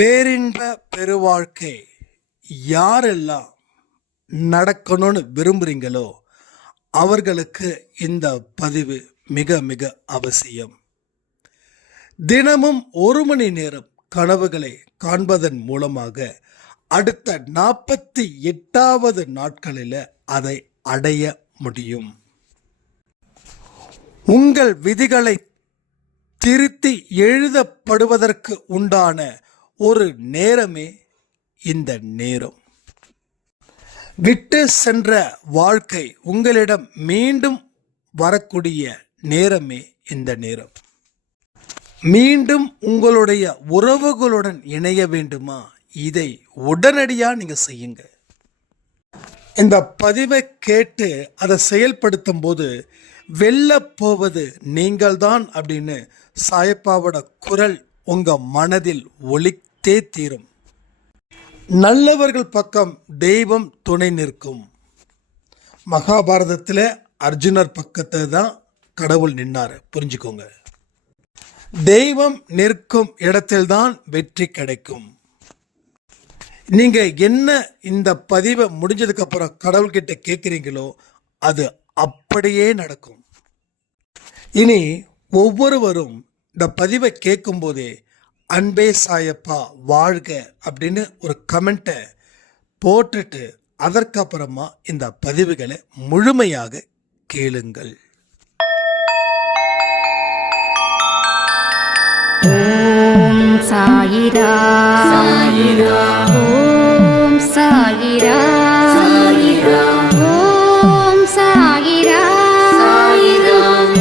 பேரின்ப பெருவாழ்க்கை யாரெல்லாம் நடக்கணும்னு விரும்புகிறீங்களோ அவர்களுக்கு இந்த பதிவு மிக மிக அவசியம். தினமும் 1 மணி நேரம் கனவுகளை காண்பதன் மூலமாக அடுத்த 48வது நாட்களில் அதை அடைய முடியும். உங்கள் விதிகளை திருத்தி எழுதப்படுவதற்கு உண்டான ஒரு நேரமே இந்த நேரம். விட்டு சென்ற வாழ்க்கை உங்களிடம் மீண்டும் வரக்கூடிய நேரமே இந்த நேரம். மீண்டும் உங்களுடைய உறவுகளுடன் இணைய வேண்டுமா? இதை உடனடியாக நீங்கள் செய்யுங்க. இந்த பதிவை கேட்டு அதை செயல்படுத்தும் போது வெல்லப் போவது நீங்கள்தான் அப்படின்னு சாயப்பாவோட குரல் உங்க மனதில் ஒலித்தே தீரும். நல்லவர்கள் பக்கம் தெய்வம் துணை நிற்கும். மகாபாரதத்தில் அர்ஜுனர் பக்கத்தில் தான் கடவுள் நின்னார், புரிஞ்சுக்கோங்க. தெய்வம் நிற்கும் இடத்தில்தான் வெற்றி கிடைக்கும். நீங்க என்ன இந்த பதிவை முடிஞ்சதுக்கு அப்புறம் கடவுள்கிட்ட கேட்குறீங்களோ அது அப்படியே நடக்கும். இனி ஒவ்வொருவரும் இந்த பதிவை கேட்கும் போதே அன்பே சாயப்பா வாழ்க அப்படின்னு ஒரு கமெண்ட்டை போட்டுட்டு அதற்கப்புறமா இந்த பதிவுகளை முழுமையாக கேளுங்கள். ஓம் சாயிரா சாயிரா, ஓம் சாயிரா சாயிரா, ஓம் சாயிரா சாயிரா,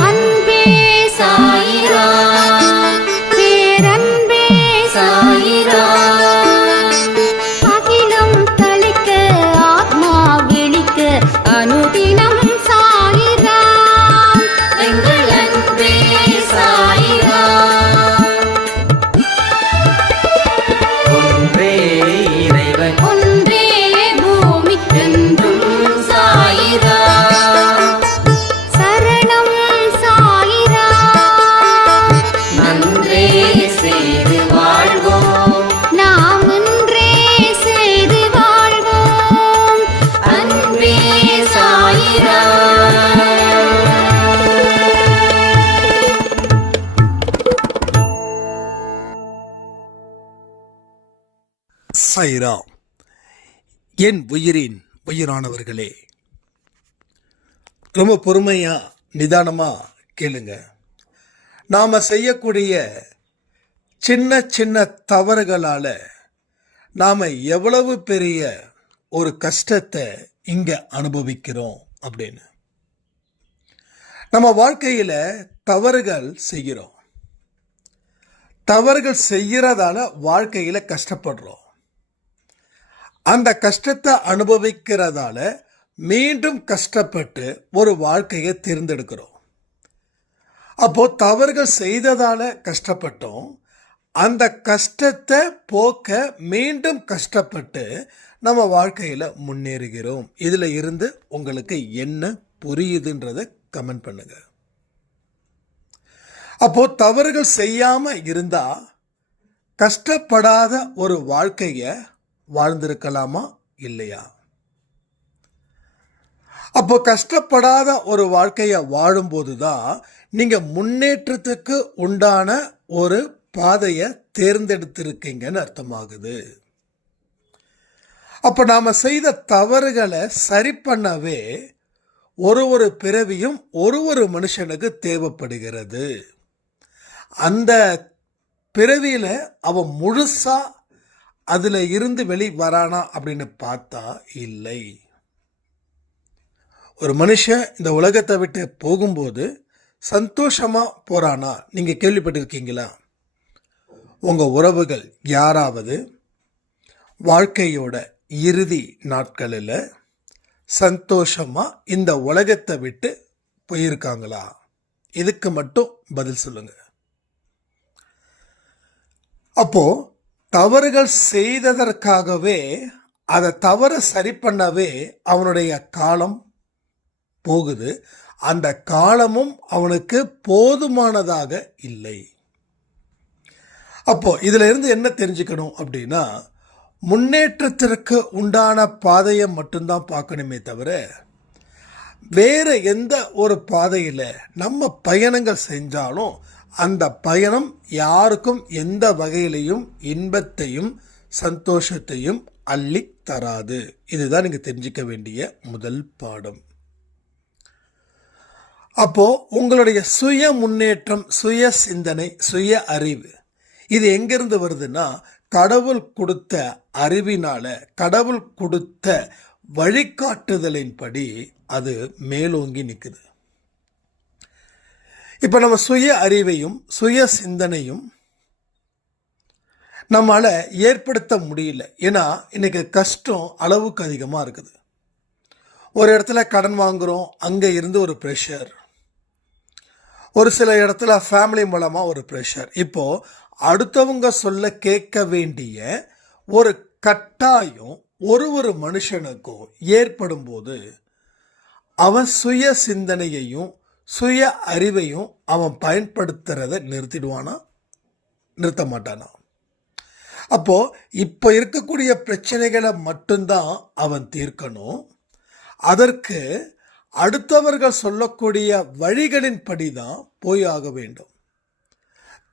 அன்பே சாயிரா, பேரன்பே சாயிரா, அகிலம் தளிக்க ஆத்மா விழிக்க அனுதினம் சாயிரா, எங்கள் அன்பே சாயிரா. ஒன்றே பூமிக்கென்றும் சாயிரா, சரணம் சாயிரா, நன்றே செய்து வாழ்வோம், நாம் ஒன்றே செய்து வாழ்வோம், அன்பே சாயிரா. சாயிரா. என் உயிரின் உயிரானவர்களே, ரொம்ப பொறுமையா நிதானமா கேளுங்க. நாம செய்யக்கூடிய சின்ன சின்ன தவறுகளால நாம எவ்வளவு பெரிய ஒரு கஷ்டத்தை இங்க அனுபவிக்கிறோம் அப்படின்னு. நம்ம வாழ்க்கையில தவறுகள் செய்கிறோம். தவறுகள் செய்யறதால வாழ்க்கையில கஷ்டப்படுறோம். அந்த கஷ்டத்தை அனுபவிக்கிறதால மீண்டும் கஷ்டப்பட்டு ஒரு வாழ்க்கையை தேர்ந்தெடுக்கிறோம். அப்போ தவறுகள் செய்ததால கஷ்டப்பட்டோம். அந்த கஷ்டத்தை போக்க மீண்டும் கஷ்டப்பட்டு நம்ம வாழ்க்கையில முன்னேறுகிறோம். இதுல இருந்து உங்களுக்கு என்ன புரியுதுன்றதை கமெண்ட் பண்ணுங்க. அப்போ தவறுகள் செய்யாம இருந்தா கஷ்டப்படாத ஒரு வாழ்க்கைய வாழ்ந்திருக்கலாமா இல்லையா? அப்போ கஷ்டப்படாத ஒரு வாழ்க்கையை வாழும்போது தான் நீங்க முன்னேற்றத்துக்கு உண்டான ஒரு பாதையை தேர்ந்தெடுத்திருக்கீங்கன்னு அர்த்தமாகுது. அப்ப நாம செய்த தவறுகளை சரி பண்ணவே ஒரு பிறவியும் ஒரு மனுஷனுக்கு தேவைப்படுகிறது. அந்த பிறவியில அவன் முழுசா அதுல இருந்து வெளி வரானா அப்படின்னு பார்த்தா இல்லை. ஒரு மனுஷன் இந்த உலகத்தை விட்டு போகும்போது சந்தோஷமா போறானா? நீங்க கேள்விப்பட்டிருக்கீங்களா? உங்க உறவுகள் யாராவது வாழ்க்கையோட இறுதி நாட்களில் சந்தோஷமா இந்த உலகத்தை விட்டு போயிருக்காங்களா? இதுக்கு மட்டும் பதில் சொல்லுங்க. அப்போ தவறுகள் செய்ததற்காகவே அதை தவறு சரி பண்ணவே அவனுடைய காலம் போகுது. அந்த காலமும் அவனுக்கு போதுமானதாக இல்லை. அப்போ இதுல இருந்து என்ன தெரிஞ்சுக்கணும் அப்படின்னா, முன்னேற்றத்திற்கு உண்டான பாதையை மட்டும்தான் பார்க்கணுமே தவிர, வேற எந்த ஒரு பாதையில் நம்ம பயணங்கள் செஞ்சாலும் அந்த பயணம் யாருக்கும் எந்த வகையிலையும் இன்பத்தையும் சந்தோஷத்தையும் அள்ளி தராது. இதுதான் நீங்க தெரிஞ்சுக்க வேண்டிய முதல் பாடம். அப்போ உங்களுடைய சுய முன்னேற்றம், சுய சிந்தனை, சுய அறிவு இது எங்கிருந்து வருதுன்னா, கடவுள் கொடுத்த அறிவினால, கடவுள் கொடுத்த வழிகாட்டுதலின்படி அது மேலோங்கி நிற்குது. இப்போ நம்ம சுய அறிவையும் சுய சிந்தனையும் நம்மளால ஏற்படுத்த முடியல. ஏன்னா இன்னைக்கு கஷ்டம் அளவுக்கு அதிகமாக இருக்குது. ஒரு இடத்துல கடன் வாங்குறோம், அங்கே இருந்து ஒரு ப்ரெஷர். ஒரு சில இடத்துல ஃபேமிலி மூலமாக ஒரு ப்ரெஷர். இப்போ அடுத்தவங்க சொல்ல கேட்க வேண்டிய ஒரு கட்டாயம் ஒரு மனுஷனுக்கும் ஏற்படும் போது அவன் சுய சிந்தனையையும் சுய அறிவையும் அவன் பயன்படுத்துறத நிறுத்திடுவானா, நிறுத்த மாட்டானா? அப்போ இப்போ இருக்கக்கூடிய பிரச்சனைகளை மட்டும்தான் அவன் தீர்க்கணும். அதற்கு அடுத்தவர்கள் சொல்லக்கூடிய வழிகளின் படிதான் போய் ஆக வேண்டும்.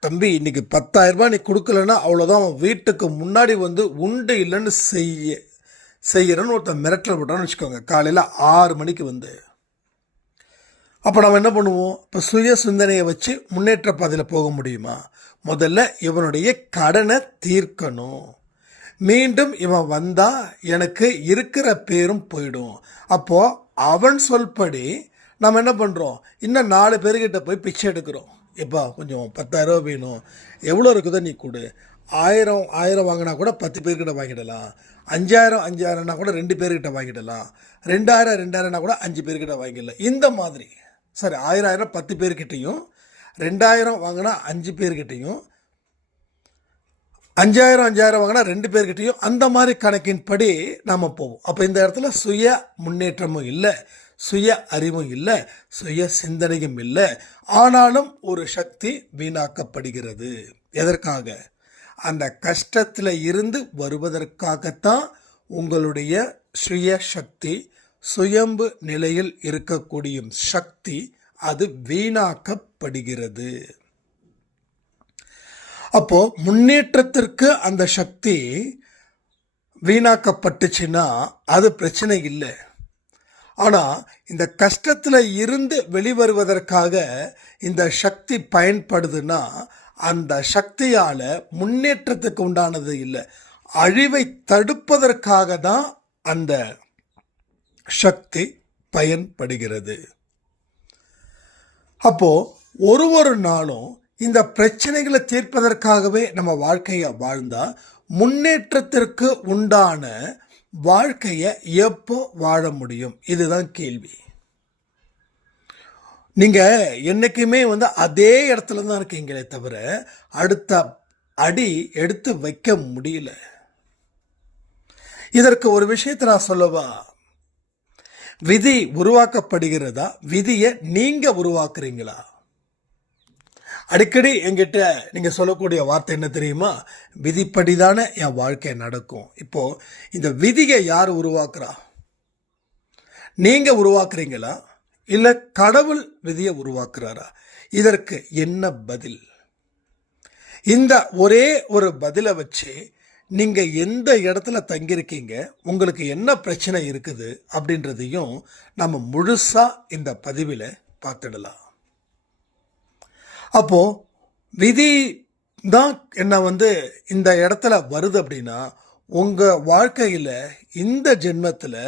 தம்பி, இன்னைக்கு 10,000 ரூபாய் நீ கொடுக்கலன்னா அவ்வளோதான், அவன் வீட்டுக்கு முன்னாடி வந்து உண்டு இல்லைன்னு செய்யறன்னு ஒருத்தன் மிரட்டல் விட்டான்னு வச்சுக்கோங்க, காலையில் 6 மணிக்கு வந்து. அப்போ நம்ம என்ன பண்ணுவோம்? இப்போ சுய சிந்தனையை வச்சு முன்னேற்ற பாதையில் போக முடியுமா? முதல்ல இவனுடைய கடனை தீர்க்கணும். மீண்டும் இவன் வந்தா எனக்கு இருக்கிற பேரும் போயிடும். அப்போ அவன் சொல்படி நம்ம என்ன பண்ணுறோம்? இன்னும் 4 பேர்கிட்ட போய் பிச்சை எடுக்கிறோம். எப்பா கொஞ்சம் 10,000 ரூபா வேணும், எவ்வளோ இருக்குதோ நீ கொடு. 1000 வாங்கினா கூட 10 பேர்கிட்ட வாங்கிடலாம். 5000னா கூட 2 பேர்கிட்ட வாங்கிடலாம். 2000னா கூட 5 பேர்கிட்ட வாங்கிடலாம். இந்த மாதிரி சரி, 1000 10 பேர்கிட்டையும், 2000 வாங்கினா 5 பேர்கிட்டையும், 5000 வாங்கினா 2 பேர்கிட்டையும், அந்த மாதிரி கணக்கின்படி நாம் போவோம். அப்போ இந்த இடத்துல சுய முன்னேற்றமும் இல்லை, சுய அறிவும் இல்லை, சுய சிந்தனையும் இல்லை. ஆனாலும் ஒரு சக்தி வீணாக்கப்படுகிறது. எதற்காக? அந்த கஷ்டத்தில் இருந்து வருவதற்காகத்தான் உங்களுடைய சுய சக்தி, சுயம்பு நிலையில் இருக்கக்கூடிய சக்தி அது வீணாக்கப்படுகிறது. அப்போ முன்னேற்றத்திற்கு அந்த சக்தி வீணாக்கப்பட்டுச்சுன்னா அது பிரச்சனை இல்லை. ஆனால் இந்த கஷ்டத்தில் இருந்து வெளிவருவதற்காக இந்த சக்தி பயன்படுதுன்னா அந்த சக்தியால் முன்னேற்றத்துக்கு உண்டானது இல்லை, அழிவை தடுப்பதற்காக தான் அந்த சக்தி பயன்படுகிறது. அப்போ ஒரு நாளும் இந்த பிரச்சனைகளை தீர்ப்பதற்காகவே நம்ம வாழ்க்கையை வாழ்ந்தா முன்னேற்றத்திற்கு உண்டான வாழ்க்கையை எப்போ வாழ முடியும்? இதுதான் கேள்வி. நீங்க என்னைக்குமே வந்து அதே இடத்துல தான் இருக்கீங்களே தவிர அடுத்த அடி எடுத்து வைக்க முடியல. இதற்கு ஒரு விஷயத்தை நான் சொல்லவா? விதி உருவாக்கப்படுகிறதா, விதியை நீங்க உருவாக்குறீங்களா? அடிக்கடி என்கிட்ட நீங்க சொல்லக்கூடிய வார்த்தை என்ன தெரியுமா? விதிப்படிதானே என் வாழ்க்கை நடக்கும். இப்போ இந்த விதியை யார் உருவாக்குறா? நீங்க உருவாக்குறீங்களா, இல்ல கடவுள் விதியை உருவாக்குறாரா? இதற்கு என்ன பதில்? இந்த ஒரே ஒரு பதிலை வச்சு நீங்க எந்த இடத்துல தங்கியிருக்கீங்க, உங்களுக்கு என்ன பிரச்சனை இருக்குது அப்படின்றதையும் நம்ம முழுசா இந்த பதிவில் பார்த்துடலாம். அப்போ விதி தான் என்ன வந்து இந்த இடத்துல வருது அப்படின்னா, உங்க வாழ்க்கையில இந்த ஜென்மத்தில்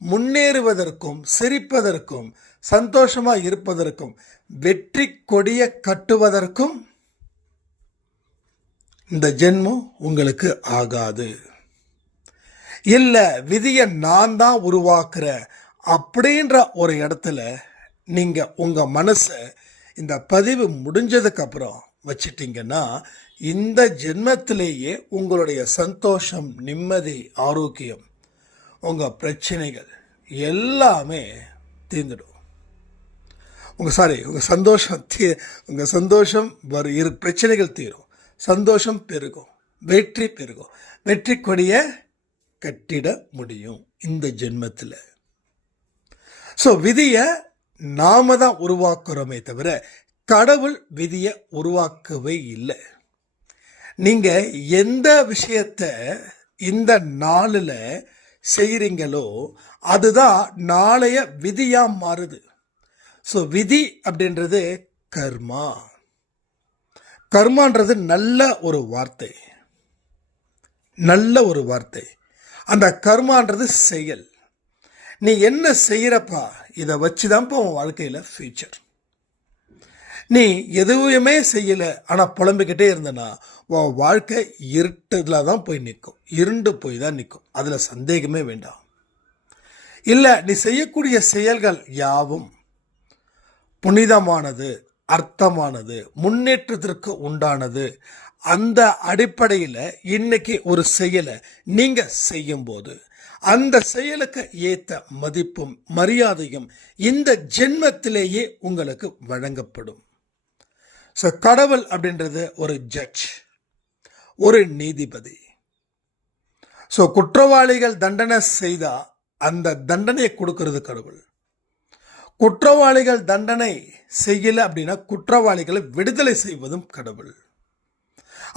முன்னேறுவதற்கும் சிரிப்பதற்கும் சந்தோஷமா இருப்பதற்கும் வெற்றி கொடியை கட்டுவதற்கும் இந்த ஜென்மம் உங்களுக்கு ஆகாது. இல்லை விதியை நான் தான் உருவாக்குறேன் அப்படின்ற ஒரு இடத்துல நீங்க உங்க மனசை இந்த பதிவு முடிஞ்சதுக்கு அப்புறம் வச்சிட்டிங்கன்னா இந்த ஜென்மத்திலேயே உங்களுடைய சந்தோஷம், நிம்மதி, ஆரோக்கியம், உங்க பிரச்சனைகள் எல்லாமே தீர்ந்துடும். உங்க சந்தோஷம் பிரச்சனைகள் தீரும், சந்தோஷம் பெருகும், வெற்றி பெருகும், வெற்றி கொடியை கட்டிட முடியும் இந்த ஜென்மத்தில். ஸோ விதியை நாம தான் உருவாக்குறோமே தவிர கடவுள் விதியை உருவாக்கவே இல்லை. நீங்க எந்த விஷயத்தை இந்த நாளில் செய்கிறீங்களோ அதுதான் நாளைய விதியா மாறுது. ஸோ விதி அப்படின்றது கர்மா. கர்மான்றது நல்ல ஒரு வார்த்தை, நல்ல ஒரு வார்த்தை. அந்த கர்மான்றது செயல். நீ என்ன செய்கிறப்பா இதை வச்சு தான்ப்பா உன் வாழ்க்கையில் ஃபியூச்சர். நீ எதுவுமே செய்யலை ஆனால் புலம்பிக்கிட்டே இருந்தனா உன் வாழ்க்கை இருட்டதில் தான் போய் நிற்கும், இருண்டு போய் தான் நிற்கும். அதில் சந்தேகமே வேண்டாம். இல்லை, நீ செய்யக்கூடிய செயல்கள் யாவும் புனிதமானது, அர்த்தமானது, முன்னேற்றத்திற்கு உண்டானது. அந்த அடிப்படையில் இன்னைக்கு ஒரு செயலை நீங்க செய்யும்போது அந்த செயலுக்கு ஏற்ற மதிப்பும் மரியாதையும் இந்த ஜென்மத்திலேயே உங்களுக்கு வழங்கப்படும். ஸோ கடவுள் அப்படின்றது ஒரு ஜட்ஜ், ஒரு நீதிபதி. ஸோ குற்றவாளிகள் தண்டனை செய்தா அந்த தண்டனையை கொடுக்கறது கடவுள். குற்றவாளிகள் தண்டனை செய்யல அப்படின்னா குற்றவாளிகளை விடுதலை செய்வதும் கடவுள்.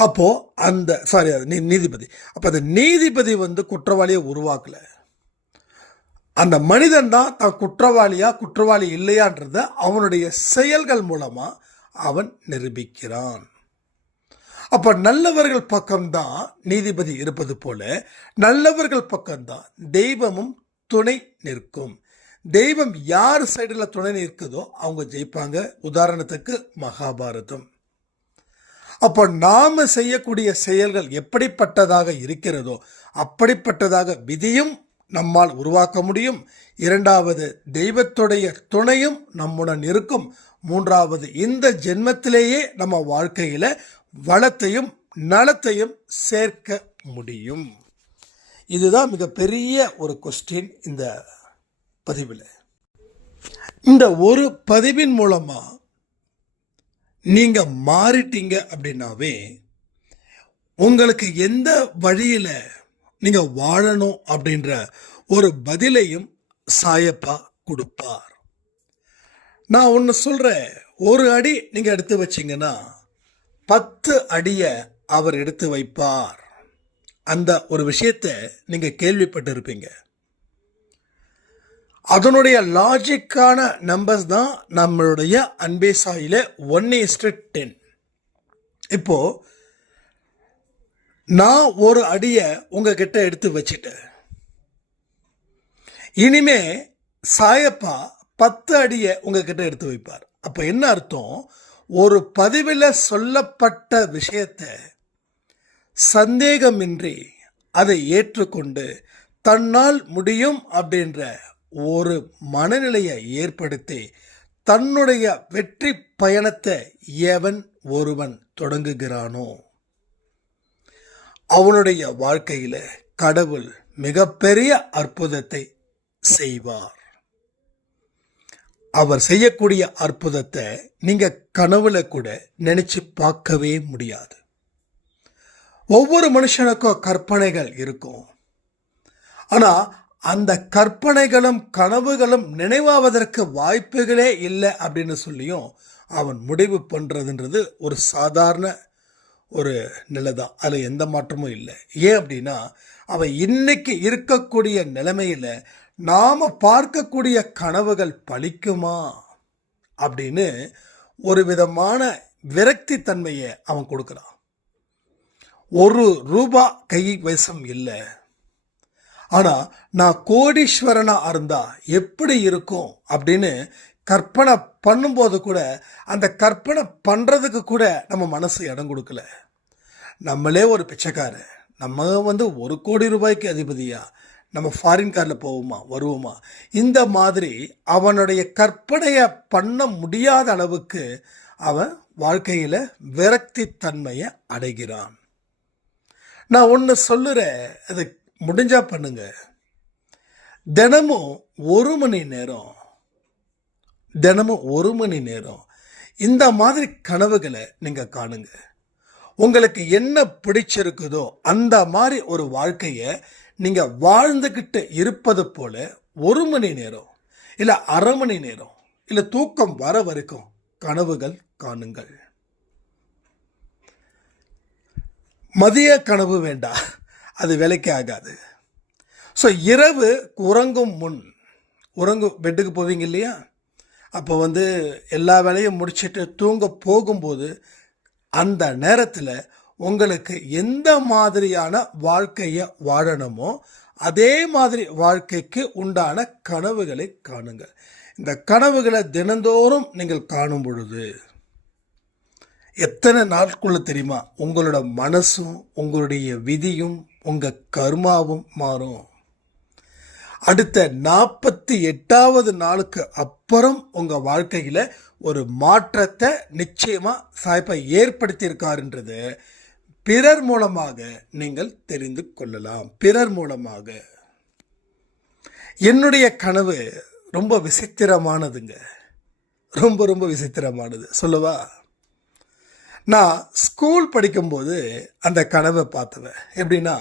அப்போ அந்த நீதிபதி. அப்போ அந்த நீதிபதி குற்றவாளியை உருவாக்கல. அந்த மனிதன் தான் தான் குற்றவாளி இல்லையான்றத அவனுடைய செயல்கள் மூலமா அவன் நிரூபிக்கிறான். அப்ப நல்லவர்கள் பக்கம்தான் நீதிபதி இருப்பது போல நல்லவர்கள் பக்கம்தான் தெய்வமும் துணை நிற்கும். தெய்வம் யார் சைடில் துணை நிற்குதோ அவங்க ஜெயிப்பாங்க. உதாரணத்துக்கு மகாபாரதம். அப்போ நாம செய்யக்கூடிய செயல்கள் எப்படிப்பட்டதாக இருக்கிறதோ அப்படிப்பட்டதாக விதியும் நம்மால் உருவாக்க முடியும். இரண்டாவது, தெய்வத்துடைய துணையும் நம்முடன் இருக்கும். மூன்றாவது, இந்த ஜென்மத்திலேயே நம்ம வாழ்க்கையில வளத்தையும் நலத்தையும் சேர்க்க முடியும். இதுதான் மிகப்பெரிய ஒரு கொஸ்டின் இந்த பதிவில். இந்த ஒரு பதிவின் மூலமா நீங்க மாறிட்டீங்க அப்படின்னாவே உங்களுக்கு எந்த வழியில நீங்க வாழணும் அப்படின்ற ஒரு பதிலையும் சாயப்பா கொடுப்பார். நான் ஒன்று சொல்றேன், ஒரு அடி நீங்க எடுத்து வச்சீங்கன்னா 10 அடியை அவர் எடுத்து வைப்பார். அந்த ஒரு விஷயத்தை நீங்க கேள்விப்பட்டிருப்பீங்க. அதனுடைய லாஜிக்கான நம்பர்ஸ் தான் நம்மளுடைய அன்பே சாயில 1:10. இப்போ நான் ஒரு அடியை உங்ககிட்ட எடுத்து வச்சுட்டேன். இனிமே சாயப்பா 10 அடியை உங்ககிட்ட எடுத்து வைப்பார். அப்ப என்ன அர்த்தம்? ஒரு பதிவில் சொல்லப்பட்ட விஷயத்தை சந்தேகமின்றி அதை ஏற்றுக்கொண்டு தன்னால் முடியும் அப்படின்ற ஒரு மனநிலையை ஏற்படுத்தி தன்னுடைய வெற்றி பயணத்தை எவன் ஒருவன் தொடங்குகிறானோ அவனுடைய வாழ்க்கையில கடவுள் மிகப்பெரிய அற்புதத்தை செய்வார். அவர் செய்யக்கூடிய அற்புதத்தை நீங்க கனவுல கூட நினைச்சு பார்க்கவே முடியாது. ஒவ்வொரு மனுஷனுக்கும் கற்பனைகள் இருக்கும். ஆனா அந்த கற்பனைகளும் கனவுகளும் நினைவாவதற்கு வாய்ப்புகளே இல்லை அப்படின்னு சொல்லியும் அவன் முடிவு பண்றதுன்றது ஒரு சாதாரண ஒரு நிலை தான். அதில் எந்த மாற்றமும் இல்லை. ஏன் அப்படின்னா அவன் இன்னைக்கு இருக்கக்கூடிய நிலைமையில நாம பார்க்கக்கூடிய கனவுகள் பலிக்குமா அப்படின்னு ஒரு விதமான விரக்தி தன்மையை அவன் கொடுக்குறான். ₹1 கை வசம் இல்லை, ஆனா நான் கோடீஸ்வரனா இருந்தா எப்படி இருக்கும் அப்படின்னு கற்பனை பண்ணும்போது கூட அந்த கற்பனை பண்றதுக்கு கூட நம்ம மனசு இடம் கொடுக்கல. நம்மளே ஒரு பிச்சைக்காரன், நம்ம ₹1 கோடி அதிபதியா நம்ம ஃபாரின் காரில் போவோமா வருவோமா? இந்த மாதிரி அவனுடைய கற்பனையை பண்ண முடியாத அளவுக்கு அவன் வாழ்க்கையில விரக்தி தன்மையை அடைகிறான். நான் ஒன்று சொல்லுறேன், அதை முடிஞ்சா பண்ணுங்க. தினமும் 1 மணி நேரம் இந்த மாதிரி கனவுகளை நீங்க காணுங்க. உங்களுக்கு என்ன பிடிச்சிருக்குதோ அந்த மாதிரி ஒரு வாழ்க்கையை நீங்கள் வாழ்ந்துக்கிட்டு இருப்பது போல 1 மணி நேரம் இல்லை அரை மணி நேரம் இல்லை தூக்கம் வர வரைக்கும் கனவுகள் காணுங்கள். மதிய கனவு வேண்டாம், அது வேலைக்கு ஆகாது. ஸோ இரவு உறங்கும் முன் பெட்டுக்கு போவீங்க இல்லையா, அப்போ எல்லா வேலையும் முடிச்சுட்டு தூங்க போகும்போது அந்த நேரத்தில் உங்களுக்கு எந்த மாதிரியான வாழ்க்கையை வாழணுமோ அதே மாதிரி வாழ்க்கைக்கு உண்டான கனவுகளை காணுங்கள். இந்த கனவுகளை தினந்தோறும் நீங்கள் காணும் பொழுது எத்தனை நாட்குள்ள தெரியுமா உங்களோட மனசும் உங்களுடைய விதியும் உங்கள் கர்மாவும் மாறும். அடுத்த 48வது நாளுக்கு அப்புறம் உங்கள் வாழ்க்கையில் ஒரு மாற்றத்தை நிச்சயமாக சாய்ப்பா ஏற்படுத்தியிருக்காருன்றது பிறர் மூலமாக நீங்கள் தெரிந்து கொள்ளலாம். பிறர் மூலமாக என்னுடைய கனவு ரொம்ப விசித்திரமானதுங்க, ரொம்ப ரொம்ப விசித்திரமானது. சொல்லவா? நான் ஸ்கூல் படிக்கும்போது அந்த கனவை பார்த்தவன். எப்படின்னா,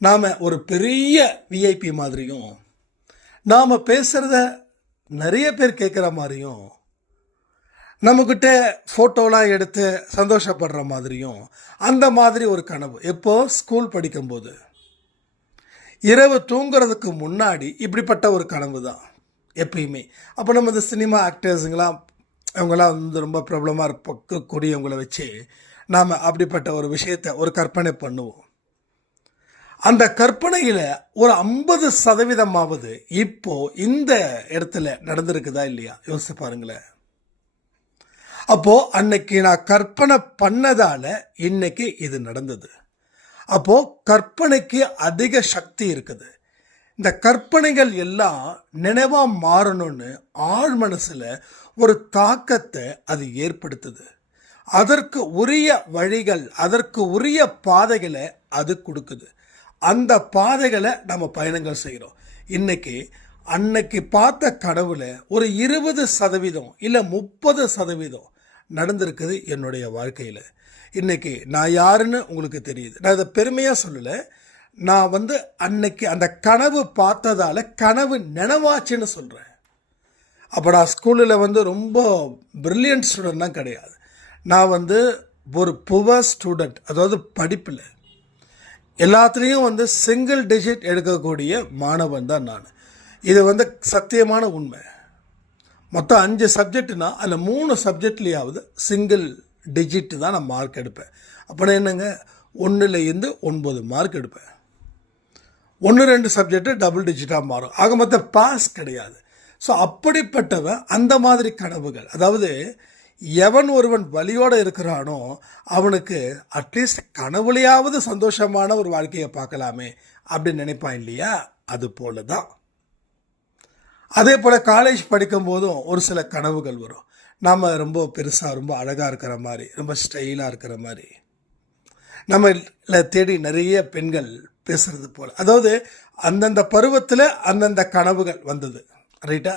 நாம் ஒரு பெரிய விஐபி மாதிரியும் நாம் பேசுகிறத நிறைய பேர் கேட்குற மாதிரியும் நம்மக்கிட்ட ஃபோட்டோலாம் எடுத்து சந்தோஷப்படுற மாதிரியும் அந்த மாதிரி ஒரு கனவு. எப்போ ஸ்கூல் படிக்கும்போது இரவு தூங்குறதுக்கு முன்னாடி இப்படிப்பட்ட ஒரு கனவு தான் எப்பயுமே. அப்போ நம்ம இந்த சினிமா ஆக்டர்ஸுங்களாம் அவங்களாம் ரொம்ப ப்ராப்ளமாக இருக்கக்கூடியவங்களை வச்சு நாம் அப்படிப்பட்ட ஒரு விஷயத்தை ஒரு கற்பனை பண்ணுவோம். அந்த கற்பனையில் ஒரு 50% இப்போ இந்த இடத்துல நடந்திருக்குதா இல்லையா யோசிச்சு பாருங்களேன். அப்போ அன்னைக்கு நான் கற்பனை பண்ணதால இன்னைக்கு இது நடந்தது. அப்போ கற்பனைக்கு அதிக சக்தி இருக்குது. இந்த கற்பனைகள் எல்லாம் நினைவா மாறணும்னு ஆழ் மனசுல ஒரு தாக்கத்தை அது ஏற்படுத்துது. அதற்கு உரிய வழிகள், அதற்கு உரிய பாதைகளை அது கொடுக்குது. அந்த பாதைகளை நம்ம பயணங்கள் செய்கிறோம். அன்னைக்கு பார்த்த கனவுல ஒரு 20% இல்லை 30% நடந்திருக்குது என்னுடைய வாழ்க்கையில். இன்னைக்கு நான் யாருன்னு உங்களுக்கு தெரியுது. நான் இதை பெருமையாக சொல்லலை. நான் அன்னைக்கு அந்த கனவு பார்த்ததால கனவு நினைவாச்சுன்னு சொல்கிறேன். அப்போ நான் ஸ்கூலில் ரொம்ப பிரில்லியன்ட் ஸ்டூடெண்ட்லாம் கிடையாது. நான் ஒரு புவர் ஸ்டூடெண்ட், அதாவது படிப்பில் எல்லாத்துலேயும் சிங்கிள் டிஜிட் எடுக்கக்கூடிய மாணவன் தான் நான். இது சத்தியமான உண்மை. மொத்தம் 5 சப்ஜெக்ட்னா அதில் 3 சப்ஜெக்ட்லேயாவது சிங்கிள் டிஜிட்டு தான் நான் மார்க் எடுப்பேன். அப்படின்னா என்னங்க, 1லேருந்து 9 மார்க் எடுப்பேன். 1-2 சப்ஜெக்டு டபுள் டிஜிட்டாக மாறும். ஆக மொத்தம் பாஸ் கிடையாது. ஸோ அப்படிப்பட்டவன் அந்த மாதிரி கனவுகள், அதாவது எவன் ஒருவன் வலியோடு இருக்கிறானோ அவனுக்கு அட்லீஸ்ட் கனவுலையாவது சந்தோஷமான ஒரு வாழ்க்கையை பார்க்கலாமே அப்படின்னு நினைப்பான் இல்லையா? அது போல தான். அதே போல் காலேஜ் படிக்கும் போதும் ஒரு சில கனவுகள் வரும். நாம் ரொம்ப பெருசாக ரொம்ப அழகாக இருக்கிற மாதிரி, ரொம்ப ஸ்டைலாக இருக்கிற மாதிரி, நம்மள தேடி நிறைய பெண்கள் பேசுறது போல். அதாவது அந்தந்த பருவத்தில் அந்தந்த கனவுகள் வந்தது, ரைட்டா?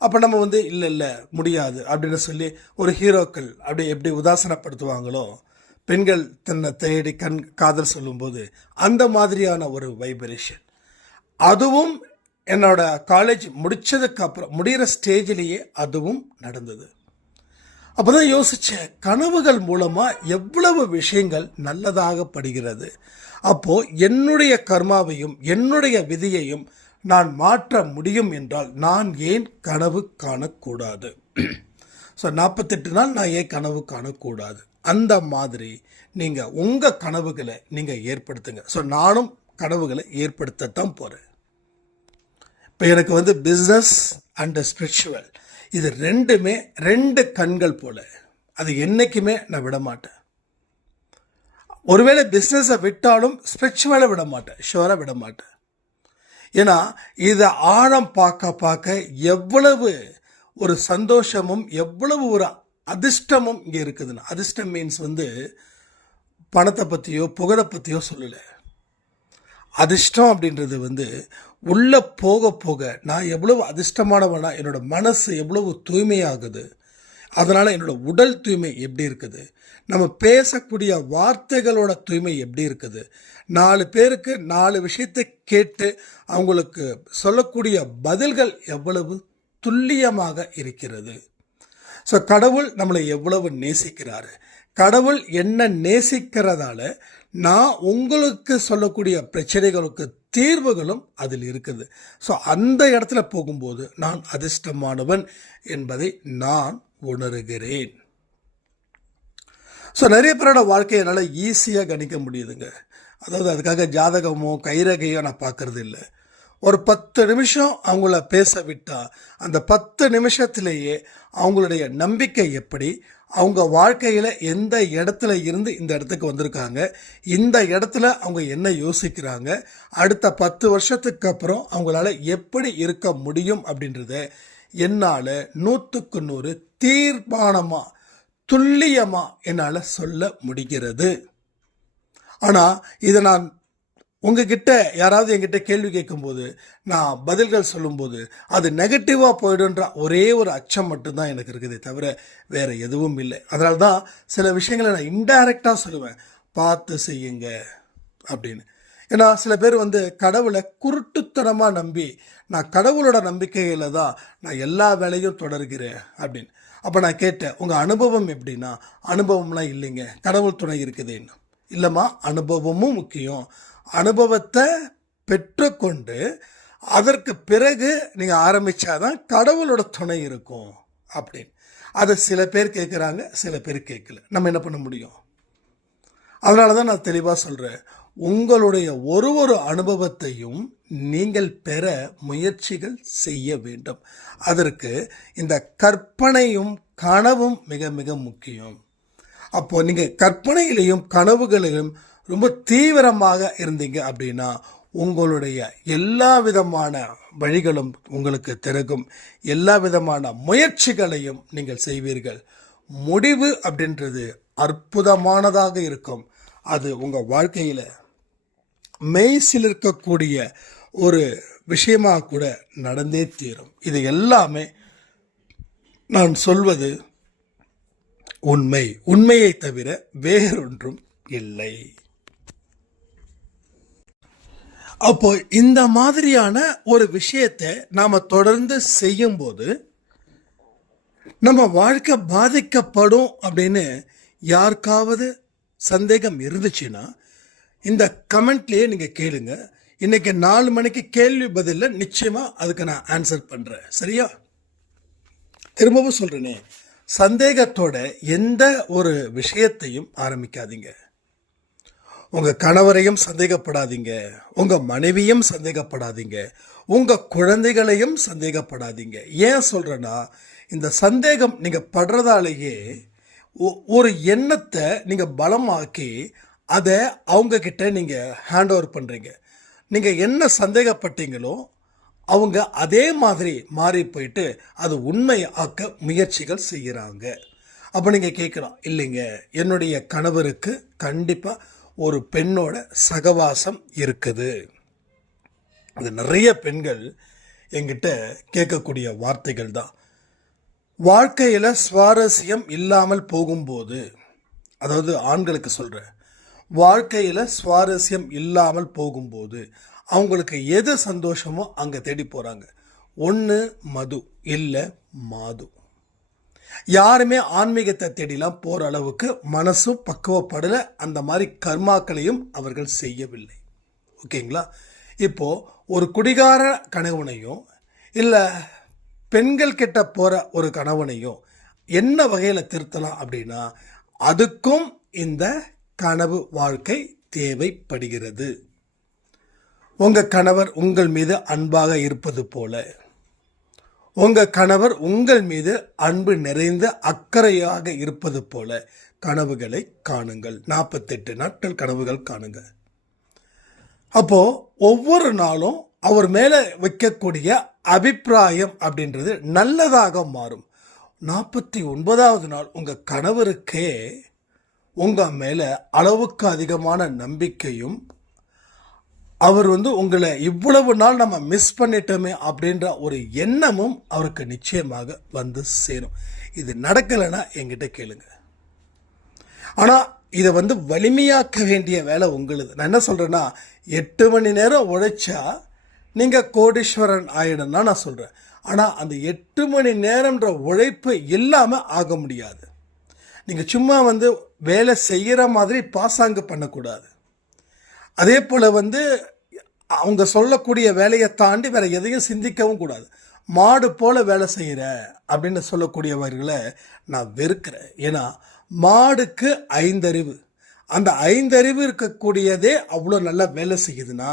அப்போ நம்ம இல்லை முடியாது அப்படின்னு சொல்லி ஒரு ஹீரோக்கள் அப்படி எப்படி உதாசனப்படுத்துவாங்களோ, பெண்கள் தன்னை தேடி காதல் சொல்லும்போது அந்த மாதிரியான ஒரு வைப்ரேஷன். அதுவும் என்னோட காலேஜ் முடிகிற ஸ்டேஜிலேயே அதுவும் நடந்தது. அப்போ தான் யோசித்தேன், கனவுகள் மூலமாக எவ்வளவு விஷயங்கள் நல்லதாக படுகிறது. அப்போது என்னுடைய கர்மாவையும் என்னுடைய விதியையும் நான் மாற்ற முடியும் என்றால் நான் ஏன் கனவு காணக்கூடாது? ஸோ 48 நாள் நான் ஏன் கனவு காணக்கூடாது? அந்த மாதிரி நீங்கள் உங்கள் கனவுகளை நீங்கள் ஏற்படுத்துங்க. ஸோ நானும் கனவுகளை ஏற்படுத்தத்தான் போகிறேன். இப்போ எனக்கு பிஸ்னஸ் அண்ட் ஸ்பிரிச்சுவல் இது ரெண்டுமே 2 கண்கள் போல். அது என்றைக்குமே நான் விட மாட்டேன். ஒருவேளை பிஸ்னஸை விட்டாலும் ஸ்பிரிச்சுவலை விட மாட்டேன், ஷுவராக விட மாட்டேன். ஏன்னா இதை ஆழம் பார்க்க எவ்வளவு ஒரு சந்தோஷமும் எவ்வளவு ஒரு அதிர்ஷ்டமும் இங்கே இருக்குதுன்னா, அதிர்ஷ்டம் மீன்ஸ் பணத்தை பற்றியோ புகழை பற்றியோ சொல்லலை. அதிர்ஷ்டம் அப்படின்றது உள்ளே போக போக நான் எவ்வளவு அதிர்ஷ்டமானவனா, என்னோட மனசு எவ்வளவு தூய்மையாகுது, அதனால் என்னோட உடல் தூய்மை எப்படி இருக்குது, நம்ம பேசக்கூடிய வார்த்தைகளோட தூய்மை எப்படி இருக்குது, 4 பேருக்கு 4 விஷயத்தை கேட்டு அவங்களுக்கு சொல்லக்கூடிய பதில்கள் எவ்வளவு துல்லியமாக இருக்கிறது. ஸோ கடவுள் நம்மளை எவ்வளவு நேசிக்கிறாரு, கடவுள் என்ன நேசிக்கிறதால நான் உங்களுக்கு சொல்லக்கூடிய பிரச்சனைகளுக்கு தீர்வுகளும் அதில் இருக்குது. ஸோ அந்த இடத்துல போகும்போது நான் அதிர்ஷ்டமானவன் என்பதை நான் உணர்கிறேன். ஸோ நிறைய பேரோட வாழ்க்கையை என்னால் ஈஸியாக கணிக்க முடியுதுங்க. அதாவது அதுக்காக ஜாதகமோ கைரகையோ நான் பார்க்கறது இல்லை. ஒரு 10 நிமிஷம் அவங்கள பேச விட்டால் அந்த 10 நிமிஷத்திலேயே அவங்களுடைய நம்பிக்கை எப்படி, அவங்க வாழ்க்கையில் எந்த இடத்துல இருந்து இந்த இடத்துக்கு வந்திருக்காங்க, இந்த இடத்துல அவங்க என்ன யோசிக்கிறாங்க, அடுத்த 10 வருஷத்துக்கு அப்புறம் அவங்களால எப்படி இருக்க முடியும் அப்படின்றத என்னால் 100க்கு 100 தீர்மானமாக துல்லியமாக என்னால் சொல்ல முடிகிறது. ஆனால் இதை நான் உங்ககிட்ட யாராவது என்கிட்ட கேள்வி கேட்கும்போது நான் பதில்கள் சொல்லும்போது அது நெகட்டிவாக போயிடுன்ற ஒரே ஒரு அச்சம் மட்டும்தான் எனக்கு இருக்குதே தவிர வேறு எதுவும் இல்லை. அதனால தான் சில விஷயங்களை நான் இன்டைரக்டாக சொல்லுவேன், பார்த்து செய்யுங்க அப்படின்னு. ஏன்னா சில பேர் கடவுளை குருட்டுத்தனமாக நம்பி நான் கடவுளோட நம்பிக்கையில் தான் நான் எல்லா வேலையும் தொடர்கிறேன் அப்படின்னு. அப்போ நான் கேட்டேன், உங்கள் அனுபவம் எப்படின்னா, அனுபவம்லாம் இல்லைங்க, கடவுள் துணை இருக்குதுன்னு. இல்லைம்மா, அனுபவமும் முக்கியம். அனுபவத்தை பெற்றுக்கொண்டு அதற்கு பிறகு நீங்கள் ஆரம்பித்தாதான் கடவுளோட துணை இருக்கும் அப்படின்னு. அதை சில பேர் கேட்குறாங்க, சில பேர் கேட்கல. நம்ம என்ன பண்ண முடியும்? அதனால தான் நான் தெளிவாக சொல்கிறேன், உங்களுடைய ஒரு அனுபவத்தையும் நீங்கள் பெற முயற்சிகள் செய்ய வேண்டும். அதற்கு இந்த கற்பனையும் கனவும் மிக மிக முக்கியம். அப்போது நீங்கள் கற்பனையிலையும் கனவுகளிலும் ரொம்ப தீவிரமாக இருந்தீங்க அப்படின்னா உங்களுடைய எல்லா விதமான வழிகளும் உங்களுக்கு திறக்கும், எல்லா விதமான முயற்சிகளையும் நீங்கள் செய்வீர்கள். முடிவு அப்படின்றது அற்புதமானதாக இருக்கும். அது உங்கள் வாழ்க்கையில் மெய்சிலிருக்கக்கூடிய ஒரு விஷயமாக கூட நடந்தே தீரும். இது எல்லாமே நான் சொல்வது உண்மை, உண்மையை தவிர வேறொன்றும் இல்லை. அப்போ இந்த மாதிரியான ஒரு விஷயத்தை நாம் தொடர்ந்து செய்யும்போது நம்ம வாழ்க்கை பாதிக்கப்படும் அப்படின்னு யாருக்காவது சந்தேகம் இருந்துச்சுன்னா இந்த கமெண்ட்லேயே நீங்கள் கேளுங்க. இன்றைக்கி 4 மணிக்கு கேள்வி பதிலில் நிச்சயமாக அதுக்கு நான் ஆன்சர் பண்ணுறேன். சரியா? திரும்பவும் சொல்கிறேனே, சந்தேகத்தோட எந்த ஒரு விஷயத்தையும் ஆரம்பிக்காதீங்க. உங்கள் கணவரையும் சந்தேகப்படாதீங்க, உங்கள் மனைவியும் சந்தேகப்படாதீங்க, உங்கள் குழந்தைகளையும் சந்தேகப்படாதீங்க. ஏன் சொல்கிறேன்னா, இந்த சந்தேகம் நீங்கள் படுறதாலேயே ஒரு எண்ணத்தை நீங்கள் பலமாக்கி அதை அவங்கக்கிட்ட நீங்கள் ஹேண்ட் ஓவர் பண்ணுறீங்க. நீங்கள் என்ன சந்தேகப்பட்டீங்களோ அவங்க அதே மாதிரி மாறி போயிட்டு அது உண்மை ஆக்க முயற்சிகள் செய்கிறாங்க. அப்போ நீங்கள் கேட்கலாம், இல்லைங்க என்னுடைய கணவருக்கு கண்டிப்பாக ஒரு பெண்ணோட சகவாசம் இருக்குது. அது நிறைய பெண்கள் என்கிட்ட கேட்கக்கூடிய வார்த்தைகள் தான். வாழ்க்கையில் சுவாரஸ்யம் இல்லாமல் போகும்போது, அதாவது ஆண்களுக்கு சொல்கிறேன், வாழ்க்கையில் சுவாரஸ்யம் இல்லாமல் போகும்போது அவங்களுக்கு எது சந்தோஷமோ அங்கே தேடி போகிறாங்க. ஒன்று மது, இல்லை மாது. யாருமே ஆன்மீகத்தை தேடிலாம் போகிற அளவுக்கு மனசும் பக்குவப்படலை, அந்த மாதிரி கர்மாக்களையும் அவர்கள் செய்யவில்லை. ஓகேங்களா? இப்போது ஒரு குடிகார கணவனையும் இல்லை பெண்கள் கிட்ட போகிற ஒரு கணவனையும் என்ன வகையில் திருத்தலாம் அப்படின்னா, அதுக்கும் இந்த கனவு வாழ்க்கை தேவைப்படுகிறது. உங்கள் கணவர் உங்கள் மீது அன்பாக இருப்பது போல, உங்கள் கணவர் உங்கள் மீது அன்பு நிறைந்த அக்கறையாக இருப்பது போல கனவுகளை காணுங்கள். 48 நாட்கள் கனவுகள் காணுங்க. அப்போது ஒவ்வொரு நாளும் அவர் மேலே வைக்கக்கூடிய அபிப்பிராயம் அப்படின்றது நல்லதாக மாறும். 49வது நாள் உங்கள் கணவருக்கே உங்கள் மேலே அளவுக்கு அதிகமான நம்பிக்கையும், அவர் உங்களை இவ்வளவு நாள் நம்ம மிஸ் பண்ணிட்டோமே அப்படின்ற ஒரு எண்ணமும் அவருக்கு நிச்சயமாக வந்து சேரும். இது நடக்கலைன்னா என்கிட்ட கேளுங்க. ஆனால் இதை வலிமையாக்க வேண்டிய வேலை உங்களுது. நான் என்ன சொல்கிறேன்னா, 8 மணி நேரம் உழைச்சா நீங்கள் கோடீஸ்வரன் ஆயிடும்னா நான் சொல்கிறேன். ஆனால் அந்த 8 மணி நேரம்ன்ற உழைப்பு இல்லாமல் ஆக முடியாது. நீங்கள் சும்மா வேலை செய்கிற மாதிரி பாசாங்கு பண்ணக்கூடாது. அதே போல் அவங்க சொல்லக்கூடிய வேலையை தாண்டி வேறு எதையும் சிந்திக்கவும் கூடாது. மாடு போல் வேலை செய்கிற அப்படின்னு சொல்லக்கூடியவர்களை நான் வெறுக்கிறேன். ஏன்னா மாடுக்கு 5 அறிவு, அந்த 5 அறிவு இருக்கக்கூடியதே அவ்வளோ நல்லா வேலை செய்யுதுன்னா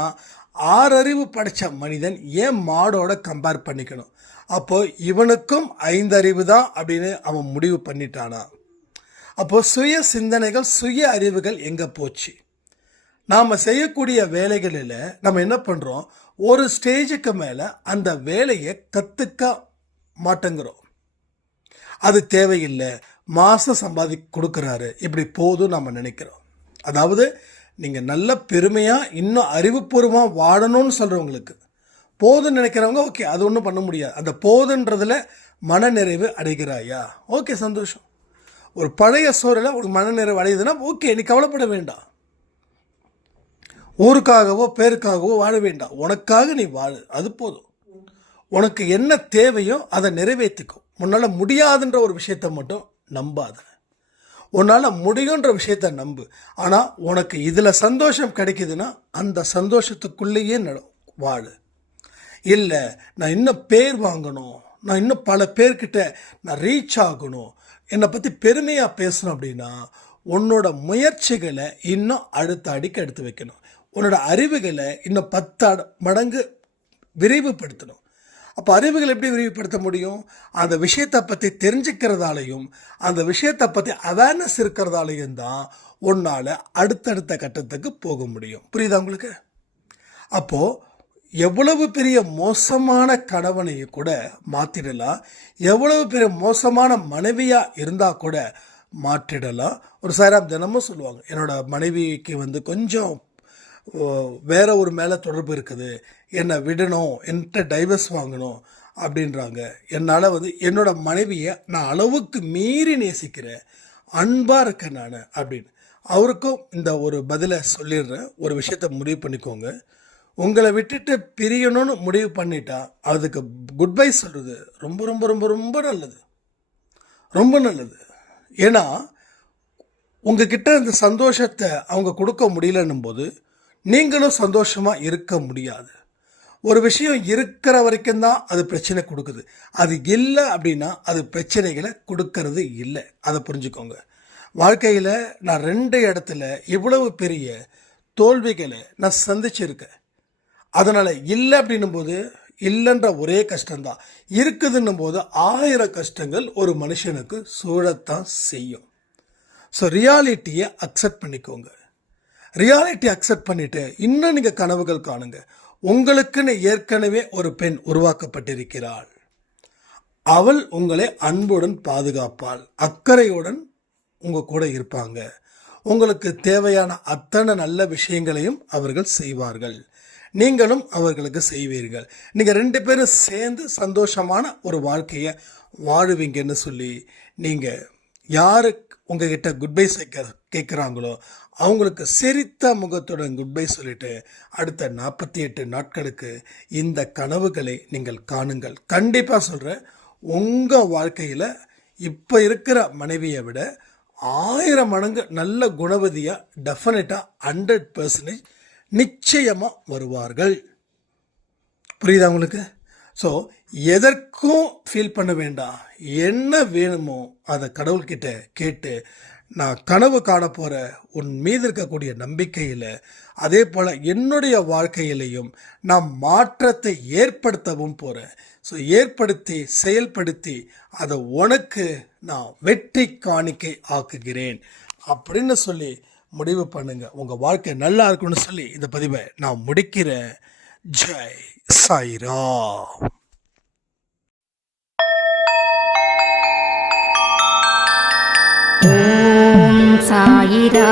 6 அறிவு படைத்த மனிதன் ஏன் மாடோட கம்பேர் பண்ணிக்கணும்? அப்போ இவனுக்கும் 5 அறிவு தான் அப்படின்னு அவன் முடிவு பண்ணிட்டானா? அப்போ சுய சிந்தனைகள், சுய அறிவுகள் எங்கே போச்சு? நாம் செய்யக்கூடிய வேலைகளில் நம்ம என்ன பண்ணுறோம், ஒரு ஸ்டேஜுக்கு மேலே அந்த வேலையை கற்றுக்க மாட்டேங்கிறோம். அது தேவையில்லை, மாதம் கொடுக்குறாரு, இப்படி போதும் நம்ம நினைக்கிறோம். அதாவது நீங்கள் நல்ல பெருமையாக இன்னும் அறிவுபூர்வமாக வாழணும்னு சொல்கிறவங்களுக்கு போதுன்னு நினைக்கிறவங்க ஓகே, அது ஒன்றும் பண்ண முடியாது. அந்த போதுன்றதில் மனநிறைவு அடைகிறாயா? ஓகே, சந்தோஷம். ஒரு பழைய சூழலில் ஒரு மனநிறைவு அடையுதுன்னா ஓகே, நீ கவலைப்பட வேண்டாம். ஊருக்காகவோ பேருக்காகவோ வாழ வேண்டாம், உனக்காக நீ வாழு, அது போதும். உனக்கு என்ன தேவையோ அதை நிறைவேற்றிக்கும். உன்னால் முடியாதுன்ற ஒரு விஷயத்தை மட்டும் நம்பாத. உன்னால் முடியுன்ற விஷயத்தை நம்பு. ஆனால் உனக்கு இதில் சந்தோஷம் கிடைக்குதுன்னா அந்த சந்தோஷத்துக்குள்ளேயே வாழு. இல்லை, நான் இன்னும் பேர் வாங்கணும், நான் இன்னும் பல பேர்கிட்ட நான் ரீச் ஆகணும், என்னை பற்றி பெருமையாக பேசணும் அப்படின்னா உன்னோட முயற்சிகளை இன்னும் அடுத்த அடிக்கு எடுத்து வைக்கணும். உன்னோட அறிவுகளை இன்னும் 10 மடங்கு விரிவுபடுத்தணும். அப்போ அறிவுகளை எப்படி விரிவுபடுத்த முடியும்? அந்த விஷயத்தை பற்றி தெரிஞ்சுக்கிறதாலையும் அந்த விஷயத்தை பற்றி அவேர்னஸ் இருக்கிறதாலையும் தான் உன்னால் அடுத்தடுத்த கட்டத்துக்கு போக முடியும். புரியுதா உங்களுக்கு? அப்போது எவ்வளவு பெரிய மோசமான கணவனையும் கூட மாற்றிடலாம், எவ்வளவு பெரிய மோசமான மனைவியாக இருந்தால் கூட மாற்றிடலாம். ஒரு சாராம் தினமும் சொல்லுவாங்க, என்னோட மனைவிக்கு கொஞ்சம் வேற ஒரு மேலே தொடர்பு இருக்குது, என்னை விடணும், என்கிட்ட டைவர்ஸ் வாங்கணும் அப்படின்றாங்க. என்னால் என்னோட மனைவியை நான் அளவுக்கு மீறி நேசிக்கிறேன், அன்பாக இருக்கேன் நான் அப்படின்னு. அவருக்கும் இந்த ஒரு பதிலை சொல்லிடுறேன். ஒரு விஷயத்தை முடிவு பண்ணிக்கோங்க, உங்களை விட்டுட்டு பிரியணும்னு முடிவு பண்ணிட்டா அதுக்கு குட் பை சொல்கிறது ரொம்ப ரொம்ப ரொம்ப ரொம்ப நல்லது, ரொம்ப நல்லது. ஏன்னா உங்ககிட்ட இந்த சந்தோஷத்தை அவங்க கொடுக்க முடியலன்னும் போது நீங்களும் சந்தோஷமாக இருக்க முடியாது. ஒரு விஷயம் இருக்கிற வரைக்கும் தான் அது பிரச்சனை கொடுக்குது, அது இல்லை அப்படின்னா அது பிரச்சனைகளை கொடுக்கறது இல்லை. அதை புரிஞ்சுக்கோங்க. வாழ்க்கையில் நான் 2 இடத்துல இவ்வளவு பெரிய தோல்விகளை நான் சந்திச்சிருக்கேன். அதனால் இல்லை அப்படின்னும் போது இல்லைன்ற ஒரே கஷ்டம்தான், இருக்குதுன்னும் போது 1000 கஷ்டங்கள் ஒரு மனுஷனுக்கு சூழத்தான் செய்யும். ஸோ ரியாலிட்டியை அக்செப்ட் பண்ணிக்கோங்க. ரியாலிட்டி அக்செப்ட் பண்ணிவிட்டு இன்னும் நீங்கள் கனவுகள் காணுங்க. உங்களுக்குன்னு ஏற்கனவே ஒரு பெண் உருவாக்கப்பட்டிருக்கிறாள். அவள் உங்களை அன்புடன் பாதுகாப்பாள், அக்கறையுடன் உங்கள் கூட இருப்பாங்க. உங்களுக்கு தேவையான அத்தனை நல்ல விஷயங்களையும் அவர்கள் செய்வார்கள், நீங்களும் அவர்களுக்கு செய்வீர்கள். நீங்கள் 2 பேரும் சேர்ந்து சந்தோஷமான ஒரு வாழ்க்கையை வாழுவீங்கன்னு சொல்லி நீங்கள் யாரு உங்ககிட்ட குட் பை கேட்குறாங்களோ அவங்களுக்கு சிரித்த முகத்துடன் குட் பை சொல்லிட்டு அடுத்த 48 நாட்களுக்கு இந்த கனவுகளை நீங்கள் காணுங்கள். கண்டிப்பாக சொல்கிறேன், உங்கள் வாழ்க்கையில் இப்போ இருக்கிற மனைவியை விட 1000 மடங்கு நல்ல குணவதியாக டெஃபினட்டாக 100% நிச்சயமாக வருவார்கள். புரியுதா உங்களுக்கு? ஸோ எதற்கும் ஃபீல் பண்ண வேண்டாம். என்ன வேணுமோ அதை கடவுள்கிட்ட கேட்டு நான் கனவு காண போகிற உன் மீது இருக்கக்கூடிய நம்பிக்கையில், அதே போல் என்னுடைய வாழ்க்கையிலையும் நான் மாற்றத்தை ஏற்படுத்தவும் போகிறேன். ஸோ ஏற்படுத்தி செயல்படுத்தி அதை உனக்கு நான் வெற்றி காணிக்கை ஆக்குகிறேன் அப்படின்னு சொல்லி முடிவு பண்ணுங்க. உங்கள் வாழ்க்கை நல்லா இருக்குன்னு சொல்லி இந்த பதிவை நான் முடிக்கிறேன். ஜெய் சாய்ராம். ஓம் சாயிரா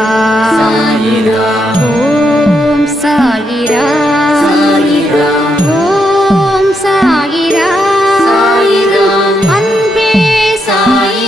சாயிரா, ஓம் சாயிரா சாயிரா, ஓம் சாயிரா சாயிரா, அன்பே சாயிரா.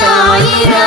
சாயிரா